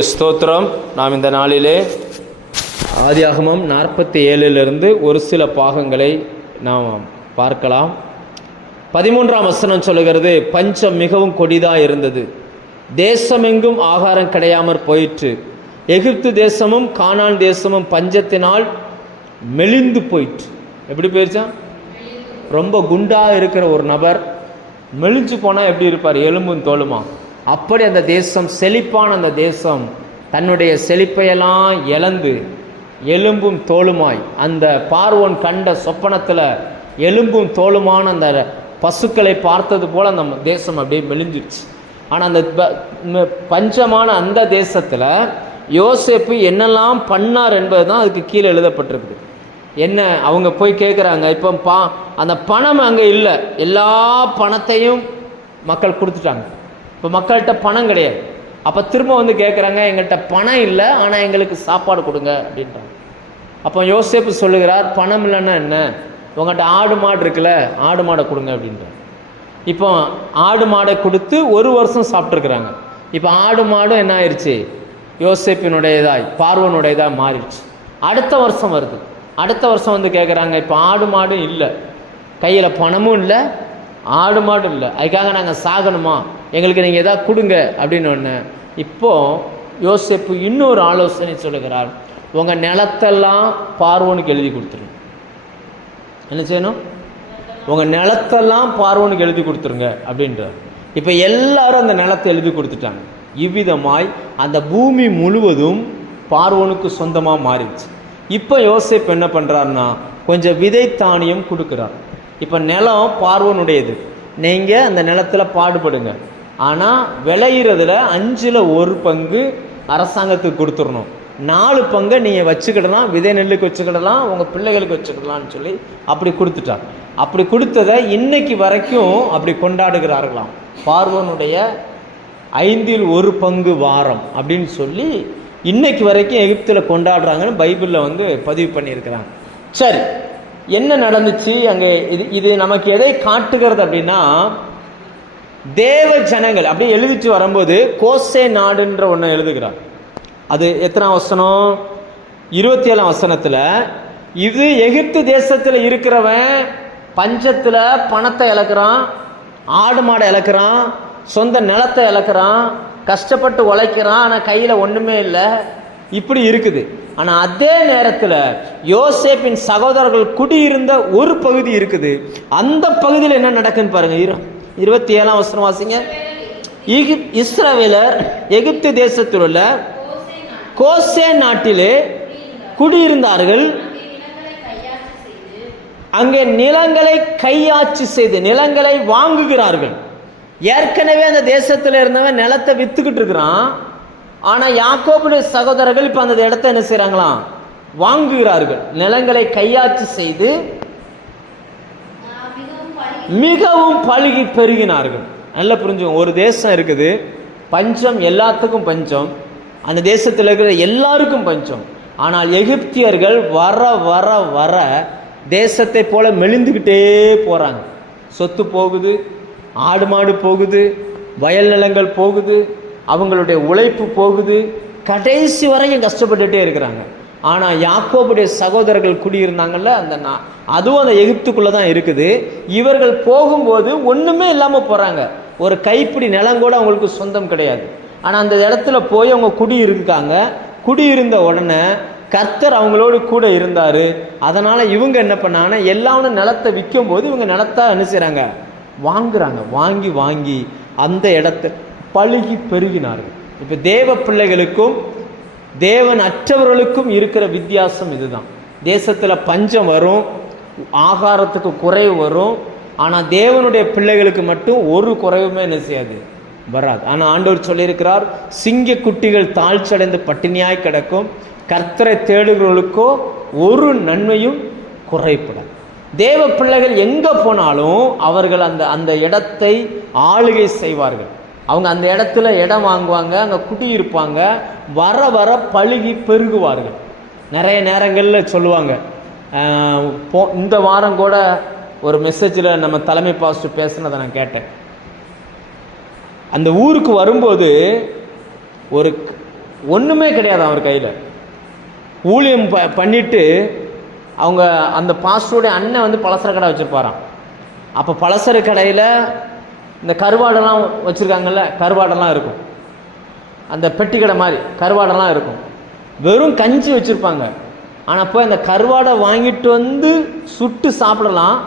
ஸ்தோத்திரம். நாம் இந்த நாளிலே ஆதியாகமம் நாற்பத்தி ஏழிலிருந்து ஒரு சில பாகங்களை நாம் பார்க்கலாம். பதிமூன்றாம் வசனம் சொல்லுகிறது பஞ்சம் மிகவும் கொடிதாக இருந்தது. தேசமெங்கும் ஆகாரம் கிடையாமற் போயிற்று. எகிப்து தேசமும் கானான் தேசமும் பஞ்சத்தினால் மெலிந்து போயிற்று. எப்படி போயிடுச்சான் ரொம்ப குண்டா இருக்கிற ஒரு நபர் மெலிஞ்சு போனால் எப்படி இருப்பார்? எலும்பும் தோலுமா? அப்படி அந்த தேசம் செழிப்பான அந்த தேசம் தன்னுடைய செழிப்பையெல்லாம் இழந்து எலும்பும் தோலுமாய் அந்த பார்வோன் கண்ட சொப்பனத்தில் எலும்பும் தோலுமான அந்த பசுக்களை பார்த்தது போல் அந்த தேசம் அப்படியே மெலிஞ்சிருச்சு. ஆனால் அந்த ப- பஞ்சமான அந்த தேசத்தில் யோசேப்பு என்னெல்லாம் பண்ணார் என்பது தான் அதுக்கு கீழே எழுதப்பட்டிருக்குது. என்ன அவங்க போய் கேட்குறாங்க இப்போ பா அந்த பணம் அங்கே இல்லை. எல்லா பணத்தையும் மக்கள் கொடுத்துட்டாங்க. இப்போ மக்கள்கிட்ட பணம் கிடையாது. அப்போ திரும்ப வந்து கேட்குறாங்க எங்கள்கிட்ட பணம் இல்லை ஆனால் எங்களுக்கு சாப்பாடு கொடுங்க அப்படின்றாங்க. அப்போ யோசேப்பு சொல்லுகிறார் பணம் இல்லைன்னா என்ன? உங்கள்கிட்ட ஆடு மாடு இருக்குல்ல ஆடு மாடை கொடுங்க அப்படின்றார். இப்போ ஆடு மாடை கொடுத்து ஒரு வருஷம் சாப்பிட்ருக்குறாங்க இப்போ ஆடு மாடும் என்ன ஆயிடுச்சு யோசேப்பினுடையதாய் பார்வனுடையதாக மாறிடுச்சு. அடுத்த வருஷம் வருது. அடுத்த வருஷம் வந்து கேட்குறாங்க இப்போ ஆடு மாடும் இல்லை கையில் பணமும் இல்லை ஆடு மாடும் இல்லை. அதுக்காக நாங்கள் சாகணுமா? எங்களுக்கு நீங்கள் எதாவது கொடுங்க அப்படின்னு ஒன்று இப்போ யோசேப்பு இன்னொரு ஆலோசனை சொல்லுகிறார். உங்கள் நிலத்தெல்லாம் பார்வோனுக்கு எழுதி கொடுத்துருங்க. என்ன செய்யணும்? உங்கள் நிலத்தெல்லாம் பார்வோனுக்கு எழுதி கொடுத்துருங்க அப்படின்றார். இப்போ எல்லாரும் அந்த நிலத்தை எழுதி கொடுத்துட்டாங்க. இவ்விதமாய் அந்த பூமி முழுவதும் பார்வோனுக்கு சொந்தமாக மாறிடுச்சு. இப்போ யோசேப் என்ன பண்ணுறாருன்னா கொஞ்சம் விதை தானியம் கொடுக்குறார். இப்போ நிலம் பார்வனுடையது. நீங்கள் அந்த நிலத்துல பாடுபடுங்க. ஆனால் விளையிறதுல அஞ்சில் ஒரு பங்கு அரசாங்கத்துக்கு கொடுத்துடணும். நாலு பங்கை நீங்கள் வச்சுக்கிடலாம் விதை நெல்லுக்கு வச்சுக்கிடலாம் உங்கள் பிள்ளைகளுக்கு வச்சுக்கிடலாம்னு சொல்லி அப்படி கொடுத்துட்டாங்க. அப்படி கொடுத்ததை இன்னைக்கு வரைக்கும் அப்படி கொண்டாடுகிறார்களாம். பார்வனுடைய ஐந்தில் ஒரு பங்கு வாரம் அப்படின்னு சொல்லி இன்னைக்கு வரைக்கும் எகிப்தில் கொண்டாடுறாங்கன்னு பைபிளில் வந்து பதிவு பண்ணியிருக்கிறாங்க. சரி என்ன நடந்துச்சு அங்கே? இது இது நமக்கு எதை காட்டுகிறது அப்படின்னா தேவ ஜனங்கள் அப்படியே எழுதிச்சு வரும்போது கோசே நாடுன்ற ஒன்று எழுதுகிறார். அது எத்தனாம் வசனம்? இருபத்தி ஏழாம் வசனத்தில் இது எகிப்து தேசத்தில் இருக்கிறவன் பஞ்சத்தில் பணத்தை இழக்கிறான் ஆடு மாடை இழக்கிறான் சொந்த நிலத்தை இழக்கிறான் கஷ்டப்பட்டு உழைக்கிறான் ஆனால் கையில் ஒன்றுமே இல்லை. இப்படி இருக்குது. ஆனால் அதே நேரத்தில் யோசேப்பின் சகோதரர்கள் குடியிருந்த ஒரு பகுதி இருக்குது. அந்த பகுதியில் என்ன நடக்குன்னு பாருங்க இரு இருபத்தி ஏழாம் வசனம் வாசிங்க. ஈகிப் இஸ்ரவேலர் எகிப்து தேசத்தில் உள்ள கோசே நாட்டிலே குடியிருந்தார்கள். அங்கே நிலங்களை கையாட்சி செய்து நிலங்களை வாங்குகிறார்கள். ஏற்கனவே அந்த தேசத்தில் இருந்தவன் நிலத்தை வித்துக்கிட்டு இருக்கிறான். ஆனால் யாக்கோபுடைய சகோதரர்கள் இப்போ அந்த இடத்த என்ன செய்கிறாங்களாம் வாங்குகிறார்கள். நிலங்களை கையாட்சி செய்து மிகவும் பழுகி பெருகினார்கள். நல்லா புரிஞ்சுங்க ஒரு தேசம் இருக்குது. பஞ்சம் எல்லாத்துக்கும் பஞ்சம். அந்த தேசத்தில் இருக்கிற எல்லாருக்கும் பஞ்சம். ஆனால் எகிப்தியர்கள் வர வர வர தேசத்தை போல மெலிந்துக்கிட்டே போகிறாங்க சொத்து போகுது ஆடு மாடு போகுது வயல் நிலங்கள் போகுது அவங்களுடைய உழைப்பு போகுது. கடைசி வரையும் கஷ்டப்பட்டுட்டே இருக்கிறாங்க. ஆனால் யாக்கோபுடைய சகோதரர்கள் குடியிருந்தாங்கல்ல அந்த நான் அதுவும் அந்த எகிப்துக்குள்ளே தான் இருக்குது. இவர்கள் போகும்போது ஒன்றுமே இல்லாமல் போகிறாங்க ஒரு கைப்பிடி நிலம் கூட அவங்களுக்கு சொந்தம் கிடையாது. ஆனால் அந்த இடத்துல போய் அவங்க குடியிருக்காங்க. குடியிருந்த உடனே கர்த்தர் அவங்களோடு கூட இருந்தார். அதனால் இவங்க என்ன பண்ணாங்கன்னா எல்லாரும் நிலத்தை விற்கும் போது இவங்க நிலத்தை என்ன செய்கிறாங்க வாங்குறாங்க. வாங்கி வாங்கி அந்த இடத்த பழுகி பெருகினார்கள். இப்போ தேவ பிள்ளைகளுக்கும் தேவன் அற்றவர்களுக்கும் இருக்கிற வித்தியாசம் இதுதான். தேசத்தில் பஞ்சம் வரும் ஆகாரத்துக்கு குறைவு வரும் ஆனால் தேவனுடைய பிள்ளைகளுக்கு மட்டும் ஒரு குறைவுமே என்ன செய்யாது? வராது. ஆனால் ஆண்டவர் சொல்லியிருக்கிறார் சிங்க குட்டிகள் தாழ்ச்சடைந்து பட்டினியாய் கிடக்கும் கர்த்தரை தேடுகிறவர்களுக்கோ ஒரு நன்மையும் குறைப்படாது. தேவ பிள்ளைகள் எங்கே போனாலும் அவர்கள் அந்த அந்த இடத்தை ஆளுகை செய்வார்கள். அவங்க அந்த இடத்துல இடம் வாங்குவாங்க அங்கே குடியிருப்பாங்க வர வர பழுகி பெருகுவார்கள். நிறைய நேரங்களில் சொல்லுவாங்க. போ இந்த வாரம் கூட ஒரு மெசேஜில் நம்ம தலைமை பாஸ்டர் பேசுனதை நான் கேட்டேன். அந்த ஊருக்கு வரும்போது ஒரு ஒன்றுமே கிடையாது அவர் கையில். ஊழியம் ப பண்ணிட்டு அவங்க அந்த பாஸ்டருடைய அண்ணன் வந்து பலசர கடை வச்சுருப்பாராம். அப்போ பலசர கடையில் இந்த கருவாடெல்லாம் வச்சுருக்காங்கல்ல கருவாடெல்லாம் இருக்கும். அந்த பெட்டி கடை மாதிரி கருவாடெல்லாம் இருக்கும். வெறும் கஞ்சி வச்சுருப்பாங்க. ஆனால் போய் அந்த கருவாடை வாங்கிட்டு வந்து சுட்டு சாப்பிடலாம்.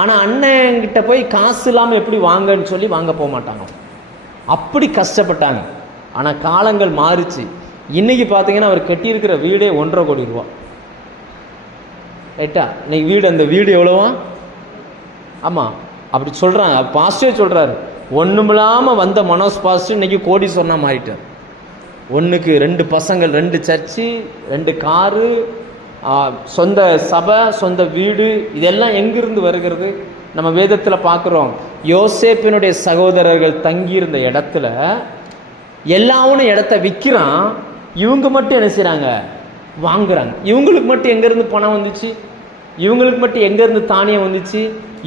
ஆனால் அண்ணன்கிட்ட போய் காசு இல்லாமல் எப்படி வாங்கன்னு சொல்லி வாங்க போக மாட்டாங்க. அப்படி கஷ்டப்பட்டாங்க. ஆனால் காலங்கள் மாறிச்சு. இன்னைக்கு பார்த்தீங்கன்னா அவர் கட்டியிருக்கிற வீடே ஒன்றரை கோடி ரூபா. ரைட்டா இன்னைக்கு வீடு அந்த வீடு எவ்வளோவா? ஆமாம் அப்படி சொல்கிறாங்க பாஸ்டே சொல்கிறாரு ஒன்றுமில்லாமல் வந்த மனோஜ் பாசிட்டிவ் இன்றைக்கி கோடி சொன்னால் மாறிட்டார். ஒன்றுக்கு ரெண்டு பசங்கள் ரெண்டு சர்ச்சு ரெண்டு காரு சொந்த சபை சொந்த வீடு இதெல்லாம் எங்கிருந்து வருகிறது? நம்ம வேதத்தில் பார்க்குறோம். யோசேப்பினுடைய சகோதரர்கள் தங்கியிருந்த இடத்துல எல்லாவனும் இடத்த விற்கிறான் இவங்க மட்டும் என்ன செய்கிறாங்க வாங்குறாங்க. இவங்களுக்கு மட்டும் எங்கேருந்து பணம் வந்துச்சு? இவங்களுக்கு மட்டும் எங்கேருந்து தானியம் வந்துச்சு?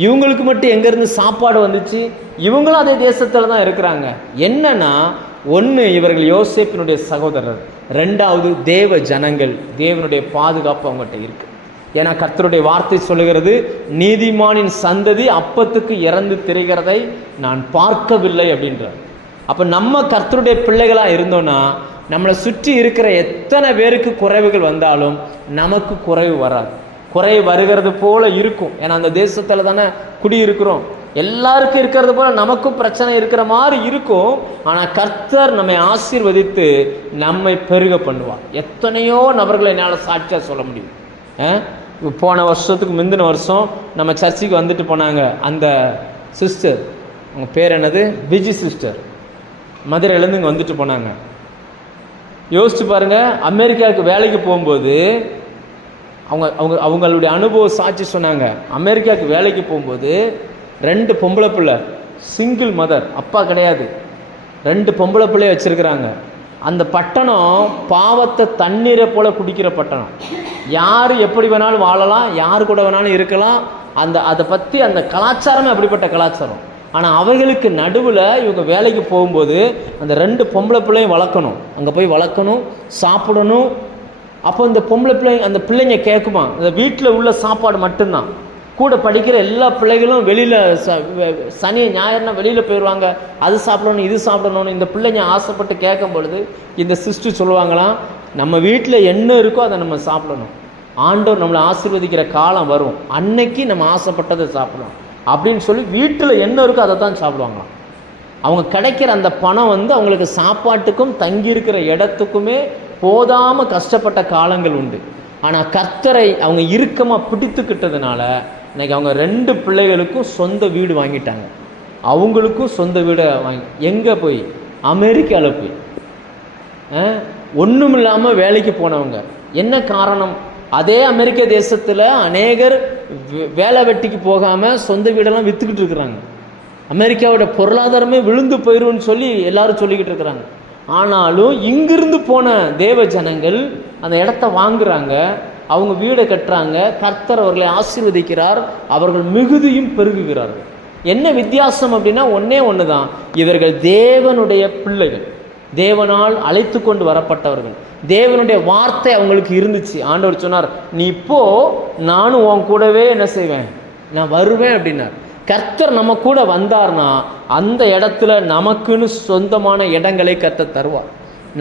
இவங்களுக்கு மட்டும் எங்கேருந்து சாப்பாடு வந்துச்சு? இவங்களும் அதே தேசத்தில் தான் இருக்கிறாங்க. என்னன்னா ஒன்று இவர்கள் யோசிப்பினுடைய சகோதரர் ரெண்டாவது தேவ ஜனங்கள் தேவனுடைய பாதுகாப்பு அவங்ககிட்ட இருக்கு. ஏன்னா கர்த்தருடைய வார்த்தை சொல்லுகிறது நீதிமானின் சந்ததி அப்பத்துக்கு இறந்து திரிகிறதை நான் பார்க்கவில்லை அப்படின்றார். அப்போ நம்ம கர்த்தருடைய பிள்ளைகளாக இருந்தோன்னா நம்மளை சுற்றி இருக்கிற எத்தனை பேருக்கு குறைவுகள் வந்தாலும் நமக்கு குறைவு வராது. குறை வருகிறது போல இருக்கும். ஏன்னா அந்த தேசத்தில் தானே குடியிருக்கிறோம். எல்லாருக்கும் இருக்கிறது போல நமக்கும் பிரச்சனை இருக்கிற மாதிரி இருக்கும். ஆனால் கர்த்தர் நம்மை ஆசீர்வதித்து நம்மை பெருக பண்ணுவார். எத்தனையோ நபர்களை என்னால் சாட்சியாக சொல்ல முடியும். போன வருஷத்துக்கு முந்தின வருஷம் நம்ம சர்ச்சுக்கு வந்துட்டு போனாங்க. அந்த சிஸ்டர் அவங்க பேர் என்னது? PG sister. மதுரையிலேருந்து இங்கே வந்துட்டு போனாங்க. யோசிச்சு பாருங்க அமெரிக்காவுக்கு வேலைக்கு போகும்போது அவங்க அவங்க அவங்களுடைய அனுபவ சாட்சி சொன்னாங்க. அமெரிக்காவுக்கு வேலைக்கு போகும்போது ரெண்டு பொம்பளை பிள்ளை சிங்கிள் மதர் அப்பா கிடையாது. ரெண்டு பொம்பளை பிள்ளைய வச்சுருக்கிறாங்க. அந்த பட்டணம் பாவத்தை தண்ணீரை போல் குடிக்கிற பட்டணம். யார் எப்படி வேணாலும் வாழலாம் யார் கூட வேணாலும் இருக்கலாம். அந்த அதை பற்றி அந்த கலாச்சாரமே அப்படிப்பட்ட கலாச்சாரம். ஆனால் அவைகளுக்கு நடுவில் இவங்க வேலைக்கு போகும்போது அந்த ரெண்டு பொம்பளை பிள்ளையும் வளர்க்கணும். அங்கே போய் வளர்க்கணும் சாப்பிடணும் அப்போ இந்த பொம்பளை பிள்ளைங்க அந்த பிள்ளைங்க கேட்குமா இந்த வீட்டில் உள்ள சாப்பாடு மட்டும்தான். கூட படிக்கிற எல்லா பிள்ளைகளும் வெளியில் ச சனி ஞாயிறுனா வெளியில் போயிடுவாங்க. அது சாப்பிடணும் இது சாப்பிடணும்னு இந்த பிள்ளைங்க ஆசைப்பட்டு கேட்கும் பொழுது இந்த சிஸ்டர் சொல்லுவாங்களாம் நம்ம வீட்டில் என்ன இருக்கோ அதை நம்ம சாப்பிடணும். ஆண்டவர் நம்மளை ஆசீர்வதிக்கிற காலம் வரும். அன்னைக்கு நம்ம ஆசைப்பட்டதை சாப்பிடணும். அப்படின்னு சொல்லி வீட்டில் என்ன இருக்கோ அதை தான் சாப்பிடுவாங்களாம். அவங்க கிடைக்கிற அந்த பணம் வந்து அவங்களுக்கு சாப்பாட்டுக்கும் தங்கியிருக்கிற இடத்துக்குமே போதாமல் கஷ்டப்பட்ட காலங்கள் உண்டு. ஆனால் கர்த்தரை அவங்க இறுக்கமாக பிடித்துக்கிட்டதுனால இன்னைக்கு அவங்க ரெண்டு பிள்ளைகளுக்கும் சொந்த வீடு வாங்கிட்டாங்க. அவங்களுக்கும் சொந்த வீடை வாங்கி எங்கே போய்? அமெரிக்காவில் போய். ஒன்றும் இல்லாமல் வேலைக்கு போனவங்க. என்ன காரணம்? அதே அமெரிக்க தேசத்தில் அநேகர் வே- வேலை வெட்டிக்கு போகாமல் சொந்த வீடெல்லாம் விற்றுக்கிட்டு இருக்கிறாங்க. அமெரிக்காவோட பொருளாதாரமே விழுந்து போயிடும்னு சொல்லி எல்லாரும் சொல்லிக்கிட்டு இருக்கிறாங்க. ஆனாலும் இங்கிருந்து போன தேவ ஜனங்கள் அந்த இடத்த வாங்குறாங்க. அவங்க வீடை கட்டுறாங்க. கர்த்தர் அவர்களை ஆசீர்வதிக்கிறார். அவர்கள் மிகுதியும் பெருகுகிறார்கள். என்ன வித்தியாசம் அப்படின்னா ஒன்றே ஒன்று தான் இவர்கள் தேவனுடைய பிள்ளைகள். தேவனால் அழைத்து கொண்டு வரப்பட்டவர்கள். தேவனுடைய வார்த்தை அவங்களுக்கு இருந்துச்சு. ஆண்டவர் சொன்னார் நீ இப்போ நானும் உன் கூடவே என்ன செய்வேன்? நான் வருவேன் அப்படின்னார். கர்த்தர் நம்ம கூட வந்தார்னா அந்த இடத்துல நமக்குன்னு சொந்தமான இடங்களை கர்த்தர் தருவார்.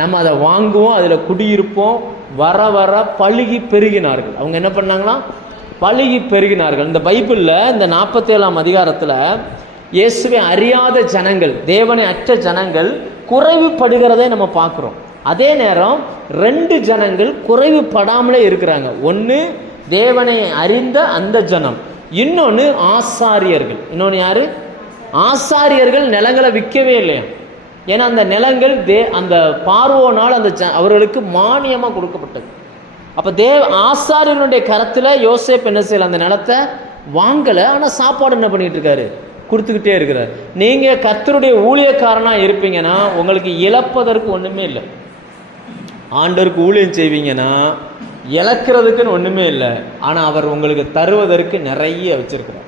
நம்ம அதை வாங்குவோம் அதில் குடியிருப்போம் வர வர பழுகி பெருகினார்கள். அவங்க என்ன பண்ணாங்களாம் பழுகி பெருகினார்கள். இந்த பைபிளில் இந்த நாற்பத்தேழாம் அதிகாரத்தில் இயேசுவை அறியாத ஜனங்கள் தேவனை அற்ற ஜனங்கள் குறைவுபடுகிறதை நம்ம பார்க்குறோம். அதே நேரம் ரெண்டு ஜனங்கள் குறைவுபடாமலே இருக்கிறாங்க. ஒன்று தேவனை அறிந்த அந்த ஜனம். இன்னொன்று ஆசாரியர்கள். இன்னொன்று யாரு? ஆசாரியர்கள் நிலங்களை விற்கவே இல்லையா? ஏன்னா அந்த நிலங்கள் தே அந்த பார்வோனால் அந்த அவர்களுக்கு மானியமாக கொடுக்கப்பட்டது. அப்போ தேவ ஆசாரியனுடைய கரத்தில் யோசேப் என்ன செய்யல? அந்த நிலத்தை வாங்கலை. ஆனால் சாப்பாடு என்ன பண்ணிட்டு இருக்காரு? கொடுத்துக்கிட்டே இருக்கிறார். நீங்கள் கர்த்தருடைய ஊழியக்காரனாக இருப்பீங்கன்னா உங்களுக்கு இழப்பதற்கு ஒன்றுமே இல்லை. ஆண்டருக்கு ஊழியம் செய்வீங்கன்னா இழக்கிறதுக்குன்னு ஒன்றுமே இல்லை. ஆனால் அவர் உங்களுக்கு தருவதற்கு நிறைய வச்சிருக்கிறார்.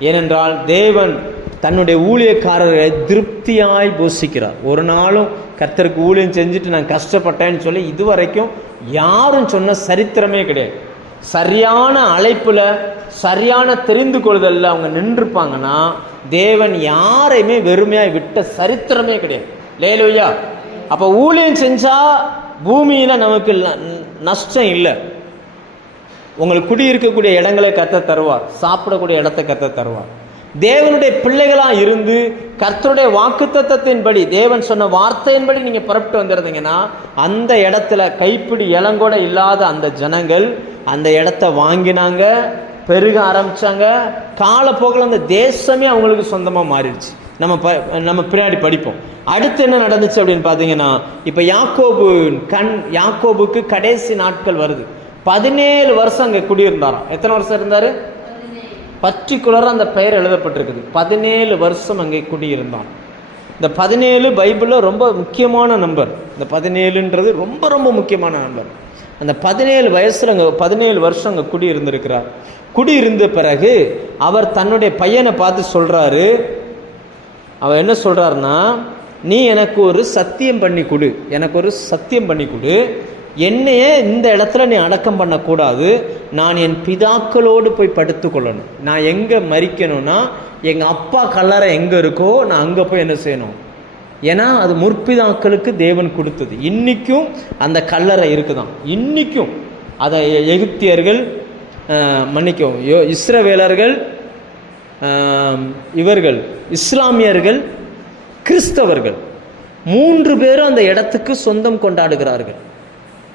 ஏனென்றால் தேவன் தன்னுடைய ஊழியக்காரர்களை திருப்தியாய் போஷிக்கிறார். ஒரு நாளும் கர்த்தருக்கு ஊழியம் செஞ்சுட்டு நான் கஷ்டப்பட்டேன்னு சொல்லி இதுவரைக்கும் யாரும் சொன்ன சரித்திரமே கிடையாது. சரியான அழைப்பில் சரியான தெரிந்து கொள்தலில் அவங்க நின்றுப்பாங்கன்னா தேவன் யாரையுமே வெறுமையாக விட்ட சரித்திரமே கிடையாது. லேலுயா. அப்போ ஊழியம் செஞ்சால் பூமியில் நமக்கு ந- நஷ்டம் இல்லை. உங்களுக்கு குடியிருக்கக்கூடிய இடங்களை கத்த தருவார். சாப்பிடக்கூடிய இடத்தை கத்த தருவார். தேவனுடைய பிள்ளைகளாக இருந்து கர்த்தருடைய வாக்குத்தத்தத்தின்படி தேவன் சொன்ன வார்த்தையின்படி நீங்கள் புறப்பட்டு வந்துருந்தீங்கன்னா அந்த இடத்துல கைப்பிடி இளங்கூட இல்லாத அந்த ஜனங்கள் அந்த இடத்த வாங்கினாங்க பெருக ஆரம்பிச்சாங்க. காலப்போக்கில் அந்த தேசமே அவங்களுக்கு சொந்தமாக மாறிடுச்சு. நம்ம ப நம்ம பின்னாடி படிப்போம். அடுத்து என்ன நடந்துச்சு அப்படின்னு பார்த்தீங்கன்னா இப்போ யாக்கோபு கண் யாக்கோபுக்கு கடைசி நாட்கள் வருது. பதினேழு வருஷம் அங்கே குடியிருந்தாராம். எத்தனை வருஷம் இருந்தார்? பர்டிகுலராக அந்த பெயர் எழுதப்பட்டிருக்குது. பதினேழு வருஷம் அங்கே குடியிருந்தான். இந்த பதினேழு பைபிளில் ரொம்ப முக்கியமான நம்பர் இந்த பதினேழுன்றது ரொம்ப ரொம்ப முக்கியமான நம்பர் அந்த பதினேழு வயசில் அங்கே பதினேழு வருஷம் அங்கே குடியிருந்திருக்கிறார். குடியிருந்த பிறகு அவர் தன்னுடைய பையனை பார்த்து சொல்கிறாரு அவர் என்ன சொல்கிறாருன்னா நீ எனக்கு ஒரு சத்தியம் பண்ணி கொடு. எனக்கு ஒரு சத்தியம் பண்ணி கொடு. என்னையே இந்த இடத்துல நீ அடக்கம் பண்ணக்கூடாது. நான் என் பிதாக்களோடு போய் படுத்துக்கொள்ளணும். நான் எங்கே மறிக்கணும்னா எங்கள் அப்பா கல்லறை எங்கே இருக்கோ நான் அங்கே போய் என்ன செய்யணும்? ஏன்னா அது முற்பிதாக்களுக்கு தேவன் கொடுத்தது. இன்றைக்கும் அந்த கல்லறை இருக்குதான். இன்றைக்கும் அதை எகிப்தியர்கள் மன்னிக்கவும் யோ- இஸ்ரவேலர்கள் இவர்கள் இஸ்லாமியர்கள் கிறிஸ்தவர்கள். மூன்று பேரும் அந்த இடத்துக்கு சொந்தம் கொண்டாடுகிறார்கள்.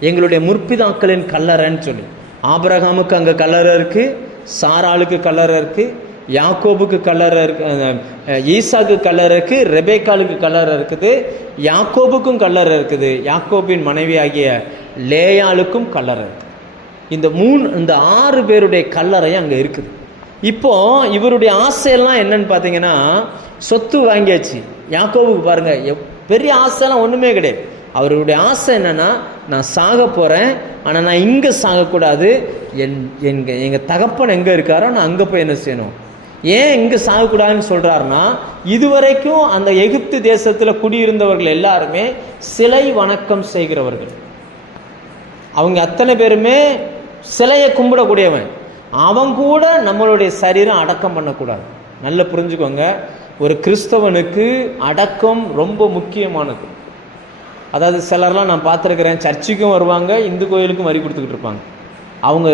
எங்களுடைய முற்பிதாக்களின் கல்லறைன்னு சொல்லி. ஆபரகாமுக்கு அங்கே கல்லறை இருக்குது சாராளுக்கு கல்லறை இருக்குது யாக்கோபுக்கு கல்லறை இருக்கு அஹ், ஈசாக்கு கல்லறை இருக்குது ரெபேக்காலுக்கு கல்லறை இருக்குது யாக்கோபுக்கும் கல்லறை இருக்குது யாக்கோபின் மனைவியாகிய லேயாளுக்கும் கல்லறை இருக்குது இந்த மூணு இந்த ஆறு பேருடைய கல்லறை அங்கே இருக்குது. இப்போ இவருடைய ஆசையெல்லாம் என்னன்னு பார்த்தீங்கன்னா சொத்து வாங்கியாச்சு. யாக்கோவுக்கு பாருங்க எப்- பெரிய ஆசைலாம் ஒன்றுமே கிடையாது. அவருடைய ஆசை என்னன்னா நான் சாக போகிறேன் ஆனால் நான் இங்கே சாகக்கூடாது. என் எங்கள் எங்கள் தகப்பன் எங்கே இருக்காரோ நான் அங்கே போய் என்ன செய்யணும்? ஏன் இங்கே சாகக்கூடாதுன்னு சொல்கிறாருன்னா இதுவரைக்கும் அந்த எகிப்து தேசத்தில் குடியிருந்தவர்கள் எல்லாருமே சிலை வணக்கம் செய்கிறவர்கள். அவங்க அத்தனை பேருமே சிலையை கும்பிடக்கூடியவன். அவன் கூட நம்மளுடைய சரீரம் அடக்கம் பண்ணக்கூடாது. நல்லா புரிஞ்சுக்கோங்க. ஒரு கிறிஸ்தவனுக்கு அடக்கம் ரொம்ப முக்கியமானது. அதாவது சிலர்லாம் நான் பார்த்துருக்கிறேன் சர்ச்சுக்கும் வருவாங்க இந்து கோயிலுக்கும் வரி கொடுத்துக்கிட்டு இருப்பாங்க. அவங்க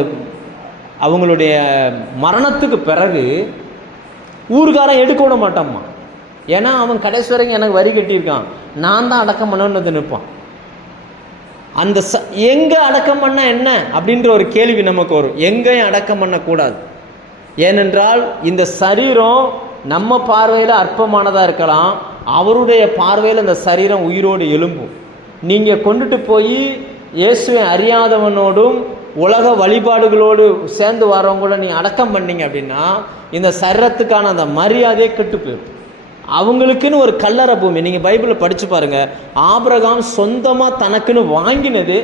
அவங்களுடைய மரணத்துக்கு பிறகு ஊர்காரன் எடுக்க விட மாட்டாம்மா ஏன்னா அவன் கடைசி வரைக்கும் எனக்கு வரி கட்டியிருக்கான். நான் தான் அடக்கம் பண்ணணுன்னு வந்து நிற்பான் அந்த ச எங்கே அடக்கம் பண்ண என்ன? அப்படின்ற ஒரு கேள்வி நமக்கு வரும். எங்கேயும் அடக்கம் பண்ணக்கூடாது. ஏனென்றால் இந்த சரீரம் நம்ம பார்வையில் அற்பமானதாக இருக்கலாம். அவருடைய பார்வையில் அந்த சரீரம் உயிரோடு எலும்பும் நீங்கள் கொண்டுட்டு போய் இயேசுவை அறியாதவனோடும் உலக வழிபாடுகளோடு சேர்ந்து வரவங்களோட நீ அடக்கம் பண்ணீங்க அப்படின்னா இந்த சரீரத்துக்கான அந்த மரியாதையே கெட்டு போயிடும். அவங்களுக்குன்னு ஒரு கல்லறை பூமி. நீங்கள் பைபிளில் படித்து பாருங்கள் ஆபிரகாம் சொந்தமாக தனக்குன்னு வாங்கினது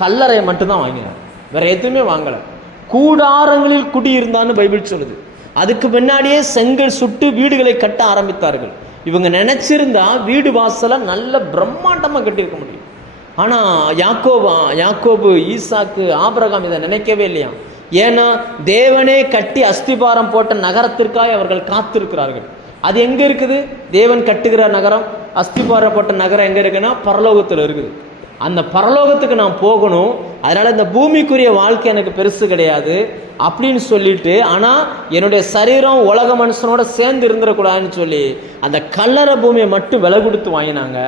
கல்லறையை மட்டும்தான் வாங்கினார். வேற எதுவுமே வாங்கலை. கூடாரங்களில் குடியிருந்தான்னு பைபிள் சொல்லுது. அதுக்கு பின்னாடியே செங்கல் சுட்டு வீடுகளை கட்ட ஆரம்பித்தார்கள். இவங்க நினைச்சிருந்தா வீடு வாசலை நல்ல பிரம்மாண்டமாக கட்டியிருக்க முடியும். ஆனால் யாக்கோபா யாக்கோபு ஈசாக்கு ஆபிரகாம் இதை நினைக்கவே இல்லையா? ஏன்னா தேவனே கட்டி அஸ்திபாரம் போட்ட நகரத்திற்காக அவர்கள் காத்திருக்கிறார்கள். அது எங்கே இருக்குது? தேவன் கட்டுகிற நகரம் அஸ்திபாரப்பட்ட நகரம் எங்கே இருக்குன்னா பரலோகத்தில் இருக்குது. அந்த பரலோகத்துக்கு நான் போகணும். அதனால் இந்த பூமிக்குரிய வாழ்க்கை எனக்கு பெருசு கிடையாது. அப்படின்னு சொல்லிட்டு ஆனால் என்னுடைய சரீரம் உலக மனுஷனோட சேர்ந்து இருந்துடக்கூடாதுன்னு சொல்லி அந்த கல்லறை பூமியை மட்டும் விலை கொடுத்து வாங்கினாங்க.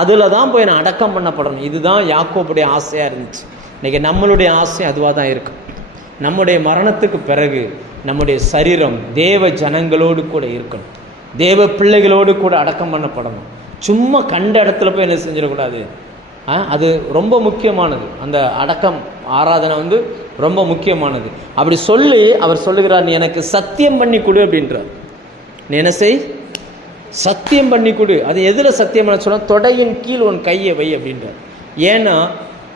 அதில் தான் போய் நான் அடக்கம் பண்ணப்படணும். இதுதான் யாக்கோப்புடைய ஆசையாக இருந்துச்சு. இன்றைக்கி நம்மளுடைய ஆசை அதுவாக தான் இருக்கும் நம்முடைய மரணத்துக்கு பிறகு நம்முடைய சரீரம் தேவ ஜனங்களோடு கூட இருக்கணும். தேவ பிள்ளைகளோடு கூட அடக்கம் பண்ணப்படணும். சும்மா கண்ட இடத்துல போய் என்ன செஞ்சிடக்கூடாது? ஆ, அது ரொம்ப முக்கியமானது. அந்த அடக்கம் ஆராதனை வந்து ரொம்ப முக்கியமானது. அப்படி சொல்லி அவர் சொல்லுகிறார் நீ எனக்கு சத்தியம் பண்ணி கொடு அப்படின்றார். நீ என்ன செய்? சத்தியம் பண்ணி கொடு. அது எதில் சத்தியம் பண்ண சொன்னால் தொடையின் கீழ் உன் கையை வை அப்படின்றார். ஏன்னா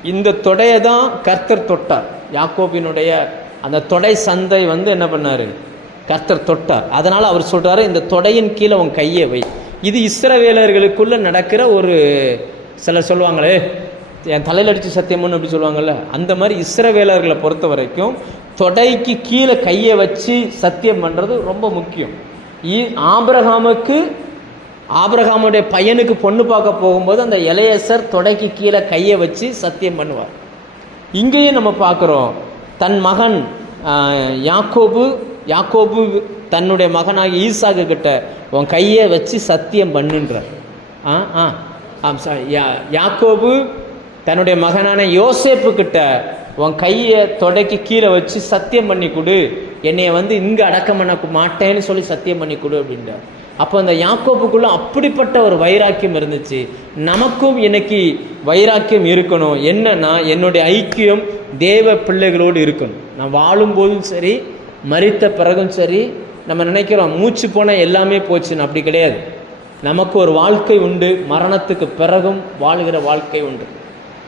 இந்த தொடையை தான் கர்த்தர் தொட்டார். யாக்கோபினுடைய அந்த தொடை சந்தை வந்து என்ன பண்ணாரு? கர்த்தர் தொட்டார். அதனால் அவர் சொல்கிறாரு இந்த தொடையின் கீழே உன் கையை வை. இது இஸ்ரவேலர்களுக்குள்ளே நடக்கிற ஒரு சிலர் சொல்லுவாங்களே என் தலையில் அடித்து சத்தியம்னு அப்படி சொல்லுவாங்கள்ல அந்த மாதிரி இஸ்ரவேலர்களை பொறுத்த வரைக்கும் தொடைக்கு கீழே கையை வச்சு சத்தியம் பண்ணுறது ரொம்ப முக்கியம். ஆபிரகாமுக்கு ஆபிரகாமுடைய பையனுக்கு பொண்ணு பார்க்க போகும்போது அந்த இளையசர் தொடைக்கு கீழே கையை வச்சு சத்தியம் பண்ணுவார். இங்கேயும் நம்ம பார்க்குறோம் தன் மகன் யாக்கோபு யாக்கோபு தன்னுடைய மகனாகி ஈசாக்கு கிட்ட உன் கையை வச்சு சத்தியம் பண்ணுன்றார். ஆ ஆ. ஆம் சார் யா யாக்கோபு தன்னுடைய மகனான யோசேப்பு கிட்ட உன் கையை தொடைக்கு கீழே வச்சு சத்தியம் பண்ணி கொடு. என்னைய வந்து இங்கே அடக்கம் பண்ண மாட்டேன்னு சொல்லி சத்தியம் பண்ணி கொடு அப்படின்றார். அப்போ அந்த யாக்கோப்புக்குள்ளே அப்படிப்பட்ட ஒரு வைராக்கியம் இருந்துச்சு. நமக்கும் இன்னைக்கு வைராக்கியம் இருக்கணும். என்னன்னா என்னுடைய ஐக்கியம் தேவ பிள்ளைகளோடு இருக்கணும். நான் வாழும்போதும் சரி மறித்த பிறகும் சரி நம்ம நினைக்கிறோம் மூச்சு போனால் எல்லாமே போச்சுன்னு. அப்படி கிடையாது. நமக்கு ஒரு வாழ்க்கை உண்டு மரணத்துக்கு பிறகும் வாழ்கிற வாழ்க்கை உண்டு.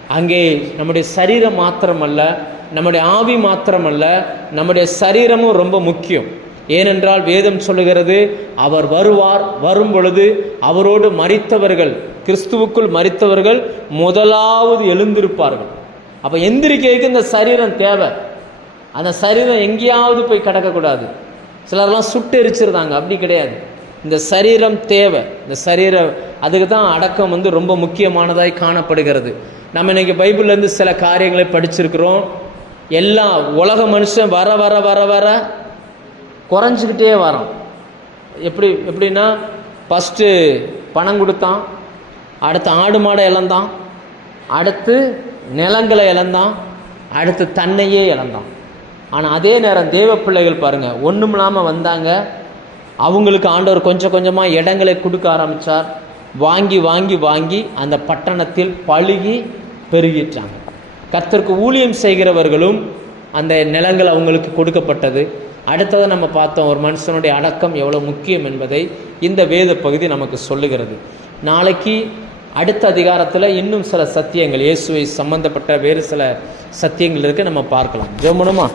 அங்கே நம்முடைய சரீரம் மாத்திரமல்ல நம்முடைய ஆவி மாத்திரமல்ல நம்முடைய சரீரமும் ரொம்ப முக்கியம். ஏனென்றால் வேதம் சொல்லுகிறது அவர் வருவார் வரும் பொழுது அவரோடு மறித்தவர்கள் கிறிஸ்துவுக்குள் மறித்தவர்கள் முதலாவது எழுந்திருப்பார்கள். அப்போ எந்திரிக்கைக்கு இந்த சரீரம் தேவை. அந்த சரீரம் எங்கேயாவது போய் கிடக்கக்கூடாது. சிலர்லாம் சுட்டு எரிச்சிருந்தாங்க. அப்படி கிடையாது. இந்த சரீரம் தேவை. இந்த சரீர அதுக்கு தான் அடக்கம் வந்து ரொம்ப முக்கியமானதாய் காணப்படுகிறது. நம்ம இன்னைக்கு பைபிள்லேருந்து சில காரியங்களை படிச்சிருக்கிறோம். எல்லா உலக மனுஷன் வர வர வர வர குறைஞ்சிக்கிட்டே வரோம் எப்படி எப்படின்னா ஃபஸ்ட்டு பணம் கொடுத்தான். அடுத்து ஆடு மாடை இழந்தான். அடுத்து நிலங்களை இழந்தான். அடுத்து தன்னையே இழந்தான். ஆனால் அதே நேரம் தேவ பிள்ளைகள் பாருங்கள் ஒன்றும் இல்லாமல் வந்தாங்க. அவங்களுக்கு ஆண்டவர் கொஞ்சம் கொஞ்சமாக இடங்களை கொடுக்க ஆரம்பித்தார் வாங்கி வாங்கி வாங்கி அந்த பட்டணத்தில் பழுகி பெருகிட்டாங்க. கர்த்தருக்கு ஊழியம் செய்கிறவர்களும் அந்த நிலங்கள் அவங்களுக்கு கொடுக்கப்பட்டது. அடுத்ததை நம்ம பார்த்தோம் ஒரு மனுஷனுடைய அடக்கம் எவ்வளோ முக்கியம் என்பதை இந்த வேத பகுதி நமக்கு சொல்லுகிறது. நாளைக்கு அடுத்த அதிகாரத்தில் இன்னும் சில சத்தியங்கள் இயேசுவை சம்பந்தப்பட்ட வேறு சில சத்தியங்கள் இருக்குது நம்ம பார்க்கலாம். ஜெபணுமா